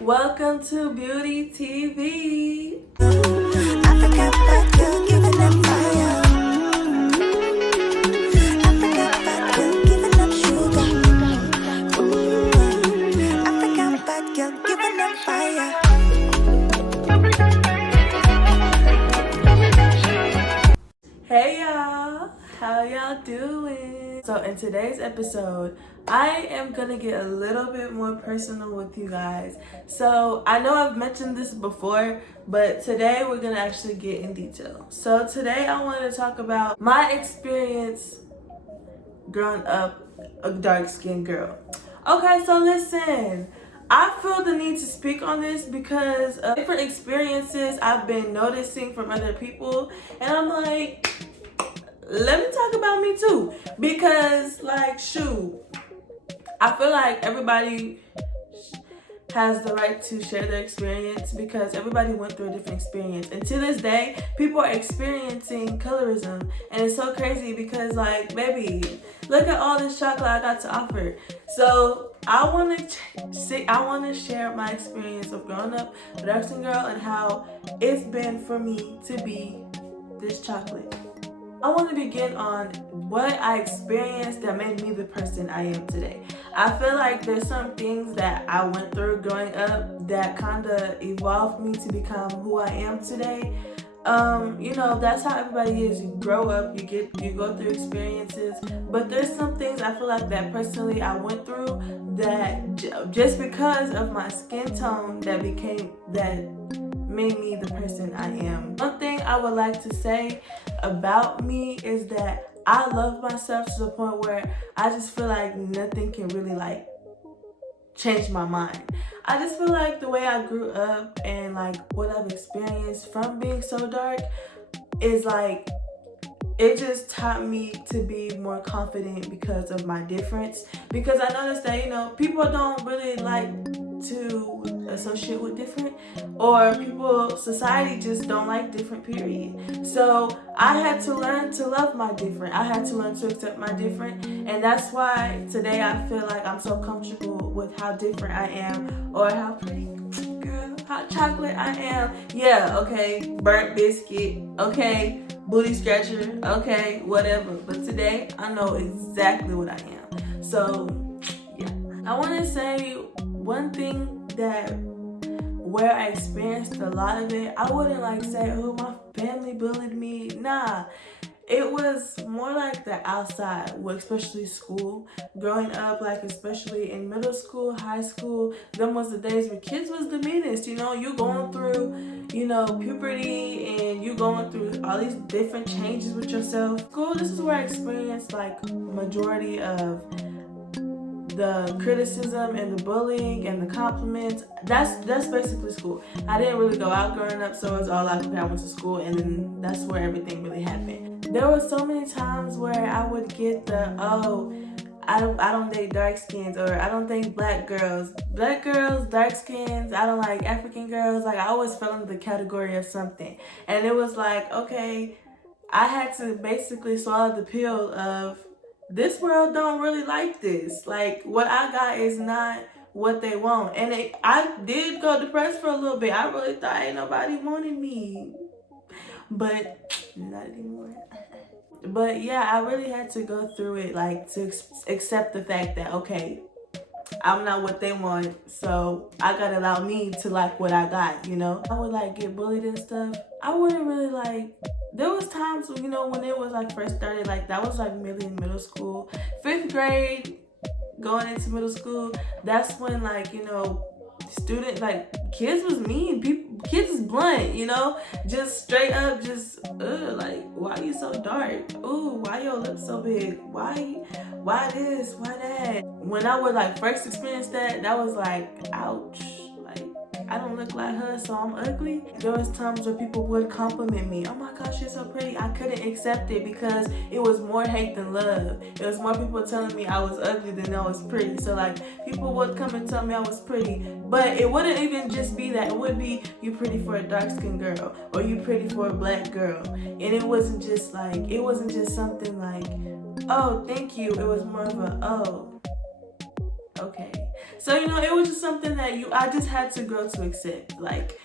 Welcome to Beauty TV. Hey y'all, how y'all doing? So in today's episode, I am gonna get a little bit more personal with you guys. So I know I've mentioned this before, but today we're gonna actually get in detail. So today I want to talk about my experience growing up a dark-skinned girl. Okay, so listen. I feel the need to speak on this because of different experiences I've been noticing from other people, and I'm like, let me talk about me too, because like shoot, I feel like everybody has the right to share their experience because everybody went through a different experience, and to this day people are experiencing colorism, and it's so crazy because like, baby, look at all this chocolate I got to offer. So I want to share my experience of growing up a dark-skinned girl and how it's been for me to be this chocolate. I want to begin on what I experienced that made me the person I am today. I feel like there's some things that I went through growing up that kind of evolved me to become who I am today. You know, that's how everybody is. You grow up, you go through experiences, but there's some things I feel like that personally I went through that just because of my skin tone that made me the person I am. One thing I would like to say about me is that I love myself to the point where I just feel like nothing can really like change my mind. I just feel like the way I grew up and like what I've experienced from being so dark is like, it just taught me to be more confident because of my difference. Because I noticed that, you know, people don't really like to associate with different, or society just don't like different, period. So I had to learn to love my different. I had to learn to accept my different, and that's why today I feel like I'm so comfortable with how different I am, or how pretty, girl, how chocolate I am. Yeah, okay, burnt biscuit, okay, booty scratcher, okay, whatever. But today I know exactly what I am. So yeah, I want to say one thing that where I experienced a lot of it, I wouldn't like say, oh, my family bullied me. Nah, it was more like the outside, especially school. Growing up, like especially in middle school, high school, them was the days where kids was the meanest. You know, you going through, you know, puberty, and you going through all these different changes with yourself. School, this is where I experienced like majority of the criticism and the bullying and the compliments. That's basically school. I didn't really go out growing up, so it's all like, okay, I went to school, and then that's where everything really happened. There were so many times where I would get the, oh, I don't date dark skins, or I don't date black girls, dark skins, I don't like African girls. Like, I always fell into the category of something, and it was like, okay, I had to basically swallow the pill of, this world don't really like this. Like, what I got is not what they want. And I did go depressed for a little bit. I really thought ain't nobody wanted me, but not anymore. But yeah, I really had to go through it, like, to accept the fact that, okay, I'm not what they want, so I gotta allow me to like what I got, you know? I would like get bullied and stuff. I wouldn't really like, there was times, you know, when it was like first started, like that was like really in middle school, 5th grade, going into middle school. That's when, like, you know, kids was mean. Kids is blunt, you know, just straight up, just like, why you so dark? Ooh, why your lips so big? Why this? Why that? When I would like first experience that was like, ouch. Like, I don't look like her, so I'm ugly. There was times where people would compliment me. Oh my gosh, you're so pretty. I couldn't accept it because it was more hate than love. It was more people telling me I was ugly than I was pretty. So like, people would come and tell me I was pretty, but it wouldn't even just be that. It would be, you pretty for a dark-skinned girl, or you pretty for a black girl. And it wasn't just something like, oh, thank you. It was more of a, oh, okay. So, you know, it was just something that I just had to grow to accept. Like,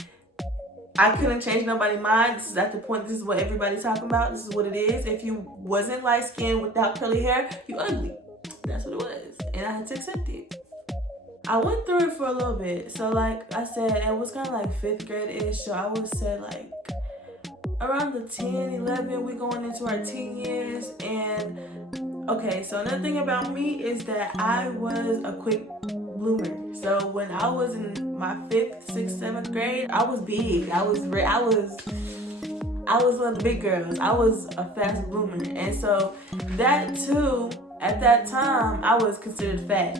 I couldn't change nobody's mind. This is at the point, this is what everybody's talking about. This is what it is. If you wasn't light skinned without curly hair, you ugly. That's what it was. And I had to accept it. I went through it for a little bit. So like I said, it was kind of like 5th grade-ish. So I would say like around the 10, 11, we going into our teen years. And okay, so another thing about me is that I was a quick bloomer. So when I was in my 5th, 6th, 7th grade, I was big. I was one of the big girls. I was a fast bloomer. And so that too, at that time, I was considered fat.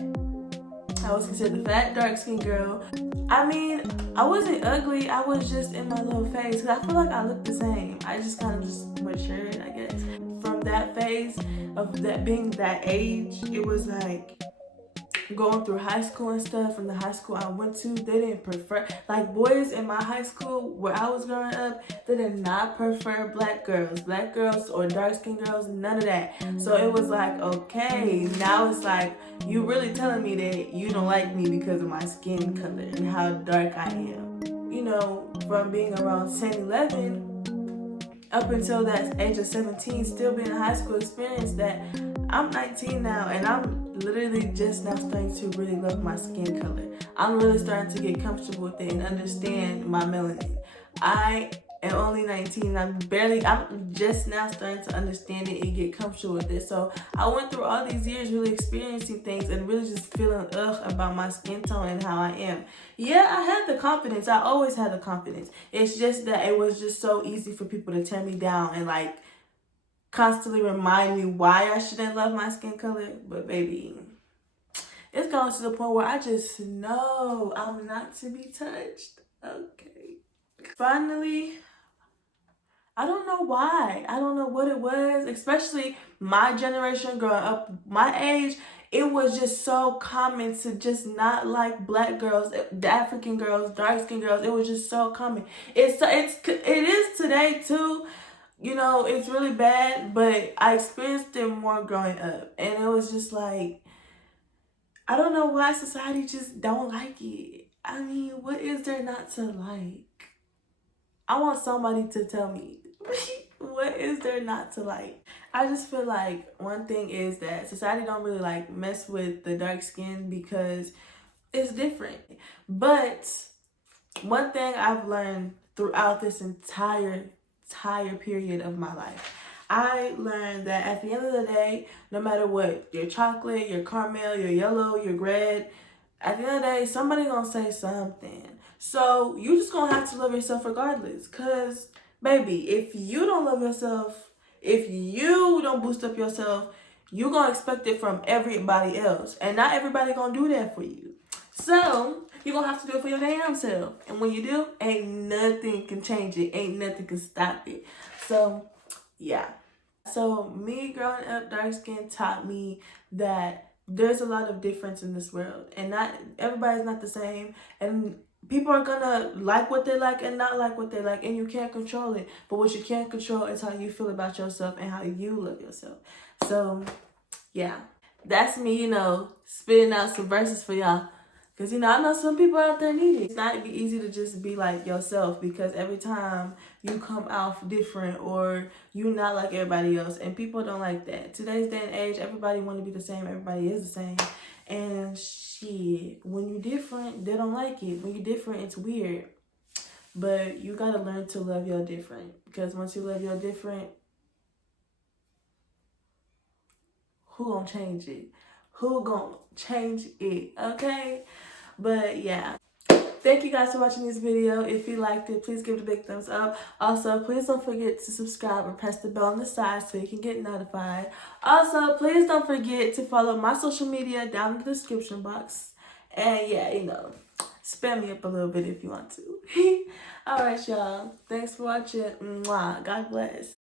I was considered the fat, dark-skinned girl. I mean, I wasn't ugly. I was just in my little phase. Because I feel like I looked the same. I just kind of just matured, I guess. From that phase of that being that age, it was like going through high school and stuff. From the high school I went to, they didn't prefer, like boys in my high school where I was growing up, they did not prefer black girls or dark-skinned girls, none of that. So it was like, okay, now it's like, you really telling me that you don't like me because of my skin color and how dark I am. You know, from being around 10, 11, up until that age of 17, still being a high school experience, that I'm 19 now and I'm literally just now starting to really love my skin color. I'm really starting to get comfortable with it and understand my melanin. I am only 19. I'm just now starting to understand it and get comfortable with it. So I went through all these years really experiencing things and really just feeling about my skin tone and how I am. Yeah, I had the confidence. I always had the confidence. It's just that it was just so easy for people to tear me down and like constantly remind me why I shouldn't love my skin color. But baby, it's going to the point where I just know I'm not to be touched. Okay. Finally, I don't know why. I don't know what it was, especially my generation growing up, my age. It was just so common to just not like black girls, the African girls, dark-skinned girls. It was just so common. It is today too. You know, it's really bad, but I experienced it more growing up. And it was just like, I don't know why society just don't like it. I mean, what is there not to like? I want somebody to tell me, what is there not to like? I just feel like one thing is that society don't really like mess with the dark skin because it's different. But one thing I've learned throughout this entire period of my life, I learned that at the end of the day, no matter what, your chocolate, your caramel, your yellow, your red, at the end of the day, somebody gonna say something. So you just gonna have to love yourself regardless. Cause baby, if you don't love yourself, if you don't boost up yourself, you're gonna expect it from everybody else. And not everybody gonna do that for you. So you're gonna have to do it for your damn self. And when you do, ain't nothing can change it. Ain't nothing can stop it. So yeah. So me growing up dark skin taught me that there's a lot of difference in this world. And not everybody's not the same. And people are gonna like what they like and not like what they like. And you can't control it. But what you can control is how you feel about yourself and how you love yourself. So yeah. That's me, you know, spitting out some verses for y'all. Because, you know, I know some people out there need it. It's not easy to just be like yourself because every time you come out different or you not like everybody else. And people don't like that. Today's day and age, everybody want to be the same. Everybody is the same. And shit, when you're different, they don't like it. When you're different, it's weird. But you got to learn to love your different. Because once you love your different, who gonna change it? Who gonna change it? Okay? But yeah. Thank you guys for watching this video. If you liked it, please give it a big thumbs up. Also, please don't forget to subscribe and press the bell on the side so you can get notified. Also, please don't forget to follow my social media down in the description box. And yeah, you know, spam me up a little bit if you want to. Alright, y'all. Thanks for watching. Mwah. God bless.